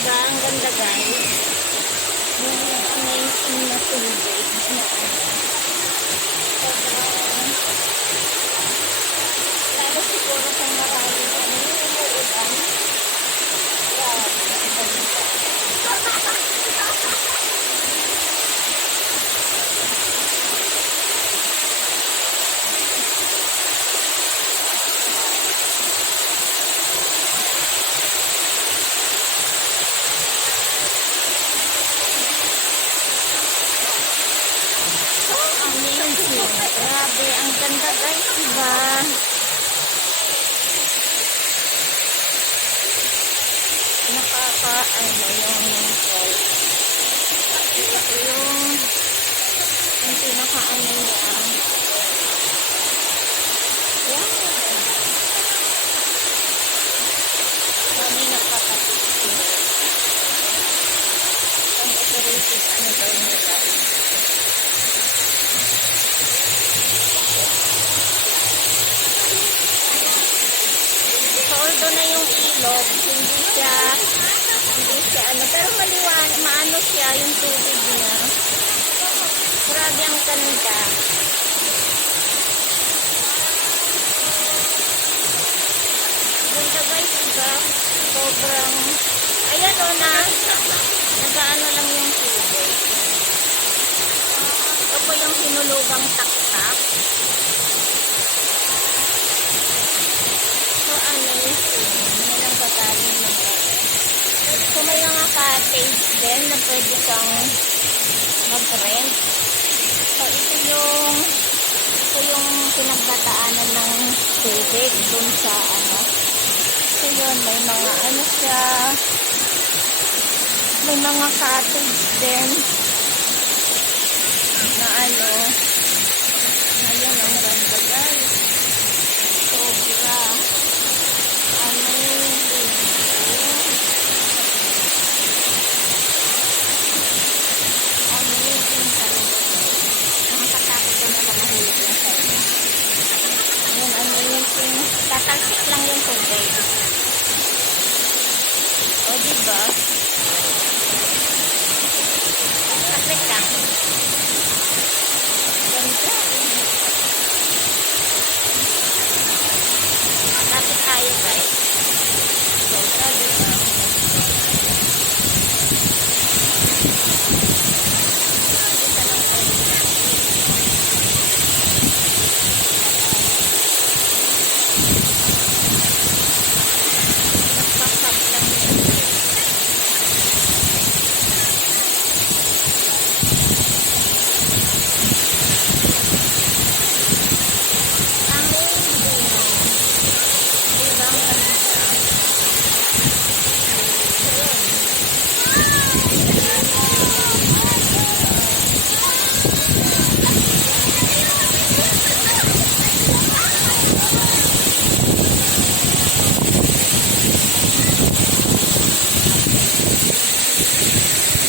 Diba? Ang ganda guys. Yung amazing na tubig na sobrang lalo siguro kung marami ano yung uulan. Wow, ang ganda. Amazing. Grabe, ang ganda guys, diba? Ano yung fall. Ito yung pinaka-ano niya. Wow. Kami nagpapapicture. Ang operated ano daw nila. So, although na yung ilog, hindi siya ano, pero maano siya yung tubig niya. Grabe ang ganda. Ganda guys, diba? Sobrang, ayan o na, nagaano lang yung tubig. Ito po yung hinulugang taktak. So, amazing. Yan ang pagaling ng so, may mga cottage din na pwede kang mag-rent. So, ito yung pinagdadaanan ng tubig dun sa ano. So, yun, may mga ano siya. May mga cottage din na ano. Ayan, ang ganda guys. Sobra. Amazing. Amazing talaga. Nakakatakot yung pala mahulog na sa inyo. Ayan, amazing. Tatalsik lang yung tubig. O, diba?